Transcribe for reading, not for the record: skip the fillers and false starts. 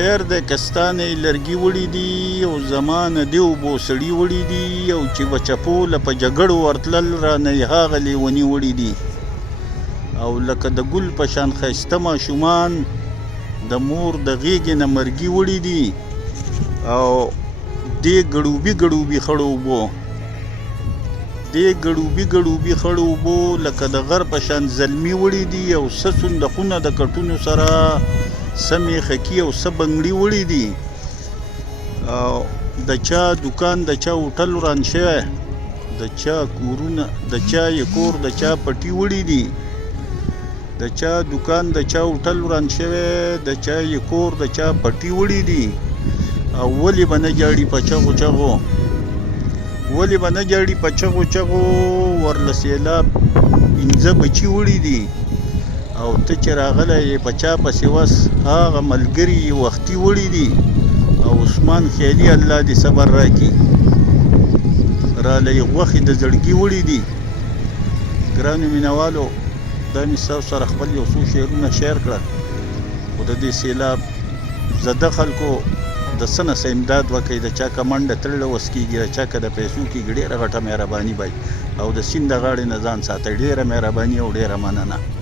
خیر دی که ستا نه یې لرګي وړي دي او زما نه دې اوبو سړي وړي دي او چې به چپوله په جګړو ورتلل رانه یې هغه لیوني وړي دي او لکه د ګل په شان ښایسته ماشومان د مور د غېږې نه مرګي وړي دي او دې ګړوبي ګړوبي خړو اوبو لکه د غر په شان زلمي وړي دي او څه صندوقونه د کټونو سره څه میخکي او څه بنګړي وړي دي او د چا دوکان د چا هوټل وران شوی د چا کورونه د چا یې کور د چا پټي وړي دي د چا دوکان د چا هوټل وران شوی د چا یې کور د چا پټي وړي دي او ولې به نه جاړي په چغو چغو ورله سیلاب 15 بچي وړي دي او ته چې راغلی یې په چا پسې وس هغه ملګري یې وختي وړي دي او عثمان خیالي الله دې صبر راکړي راله یې غوښې د زړګي وړي دي ګرانو مینهوالو دا مې ستاسو سره خپل یو څو شعرونه شیر کړل خو د دې سیلاب زده خلکو د څه نه څه امداد وکړئ د چا که منډه تړله وس کېږي د چا که د پیسو کېږي ډېره غټه مهرباني به او د سیند د غاړې نه ځان ساتئ ډېره مهرباني او ډېره مننه